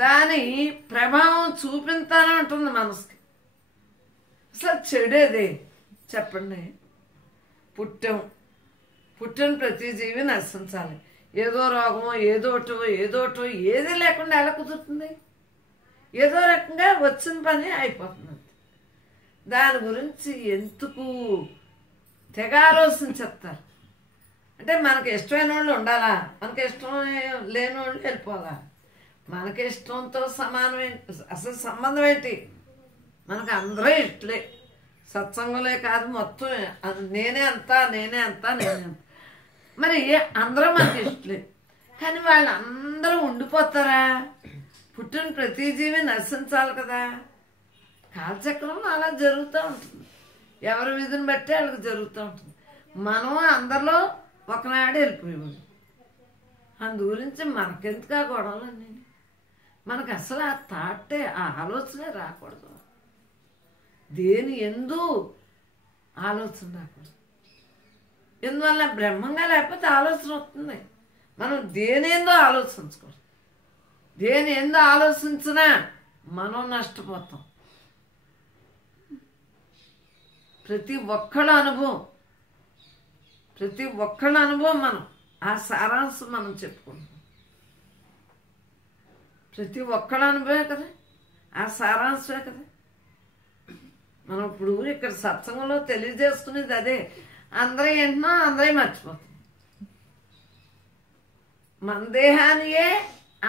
దాని ప్రభావం చూపించాలని ఉంటుంది మనసుకి. అసలు చెడేదే చెప్పండి. పుట్టిన ప్రతి జీవి నశించాలి. ఏదో రోగమో ఏదోటో ఏది లేకుండా ఎలా కుదురుతుంది? ఏదో రకంగా వచ్చిన పని అయిపోతుంది. దాని గురించి ఎందుకు తెగ ఆలోచించేస్తారు? అంటే మనకి ఇష్టమైన వాళ్ళు ఉండాలా, మనకి ఇష్టం లేని వాళ్ళు వెళ్ళిపోవాలా? మనకి ఇష్టంతో సమానం ఏంటి? అసలు సంబంధం ఏంటి? మనకు అందరూ ఇష్టలే. సత్సంగంలే కాదు, మొత్తం నేనే అంతా. మరి అందరూ మనకి ఇష్టలే, కానీ వాళ్ళందరూ ఉండిపోతారా? పుట్టిన ప్రతి జీవి నశించాలి కదా. కాలచక్రంలో అలా జరుగుతూ ఉంటుంది. ఎవరి విధిని బట్టి వాళ్ళకి జరుగుతూ ఉంటుంది. మనం అందరిలో ఒకనాడు వెళ్ళిపోయేవాడు. అందు గురించి మనకెందుకు ఆ గొడవలన్నీ? మనకు అసలు ఆ థాటే, ఆ ఆలోచనే రాకూడదు. దేని ఎందు ఆలోచన రాకూడదు. ఎందువల్ల బ్రహ్మంగా లేకపోతే ఆలోచన వస్తుంది. మనం దేని ఎందో ఆలోచించకూడదు. దేని ఎందు ఆలోచించినా మనం నష్టపోతాం. ప్రతి ఒక్కళ్ళ అనుభవం మనం ఆ సారాంశం మనం చెప్పుకుంటాం. ప్రతి ఒక్కళ్ళ అనుభవే కదా, ఆ సారాంశమే కదా. మనం ఇప్పుడు ఇక్కడ సత్సంగంలో తెలియజేసుకునేది అదే. అందరూ ఏంటో అందరూ మర్చిపోతాం. మన దేహానియే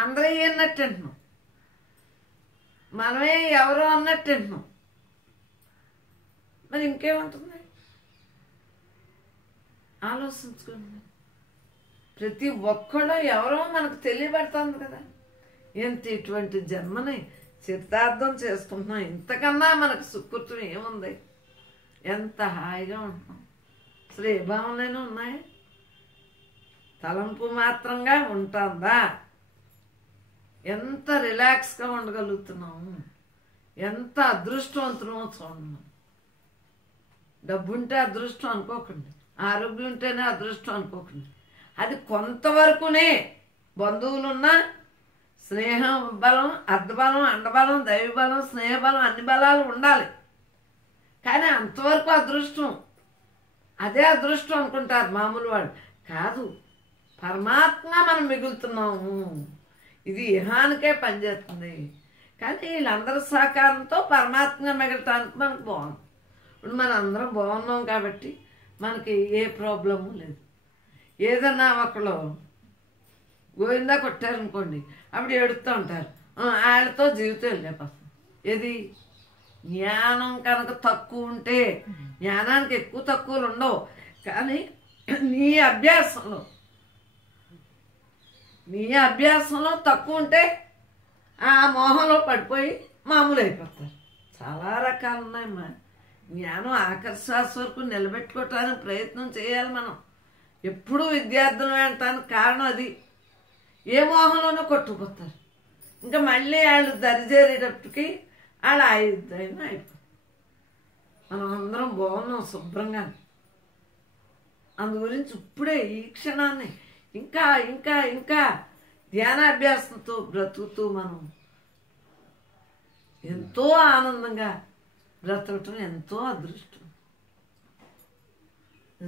అందరూ అన్నట్టు అంటున్నాం, మనమే ఎవరో అన్నట్టు అంటున్నాం. మరి ఇంకేముంటుంది? ఆలోచించుకోండి. ప్రతి ఒక్కళ్ళు ఎవరో మనకు తెలియబడుతుంది కదా. ఇటువంటి జన్మని చిత్తార్థం చేసుకుంటున్నాం. ఇంతకన్నా మనకు సుకృతం ఏముంది? ఎంత హాయిగా ఉంటున్నాం. అసలు ఏ భావనలైనా ఉన్నాయి? తలంపు మాత్రంగా ఉంటుందా? ఎంత రిలాక్స్గా ఉండగలుగుతున్నాము, ఎంత అదృష్టవంతులమో చూడండి. డబ్బుంటే అదృష్టం అనుకోకండి, ఆరోగ్యం ఉంటేనే అదృష్టం అనుకోకండి. అది కొంతవరకునే. బంధువులున్నా స్నేహం బలం, అర్ధబలం, అండబలం, దైవబలం, స్నేహబలం అన్ని బలాలు ఉండాలి. కానీ అంతవరకు అదృష్టం, అదే అదృష్టం అనుకుంటారు మామూలు వాళ్ళు. కాదు, పరమాత్మగా మనం మిగులుతున్నాము. ఇది ఇహానికే పనిచేస్తుంది. కానీ వీళ్ళందరి సహకారంతో పరమాత్మగా మిగలటానికి మనకు బాగుంది. ఇప్పుడు మనం అందరం బాగున్నాం కాబట్టి మనకి ఏ ప్రాబ్లము లేదు. ఏదన్నా ఒకళ్ళు గోవిందా కొట్టారనుకోండి, అప్పుడు ఏడుస్తూ ఉంటారు. వాళ్ళతో జీవితం వెళ్ళిపోతుంది. ఏది? జ్ఞానం కనుక తక్కువ ఉంటే, జ్ఞానానికి ఎక్కువ తక్కువలు ఉండవు, కానీ నీ అభ్యాసంలో తక్కువ ఉంటే ఆ మోహంలో పడిపోయి మామూలు అయిపోతారు. చాలా రకాలు ఉన్నాయమ్మా. జ్ఞానం ఆకర్షాస్ వరకు నిలబెట్టుకోవటానికి ప్రయత్నం చేయాలి మనం. ఎప్పుడూ విద్యార్థులు అంటానికి కారణం అది. ఏ మోహంలోనూ కొట్టుకుపోతారు. ఇంకా మళ్ళీ వాళ్ళు దరిజేరేటప్పటికి వాళ్ళు ఆయుధైనా అయిపోతారు. మనం అందరం బాగున్నాం శుభ్రంగా. అందు గురించి ఇప్పుడే ఈ క్షణాన్ని ఇంకా ఇంకా ఇంకా ధ్యానాభ్యాసంతో బ్రతుకుతూ మనం ఎంతో ఆనందంగా బ్రతకటం ఎంతో అదృష్టం.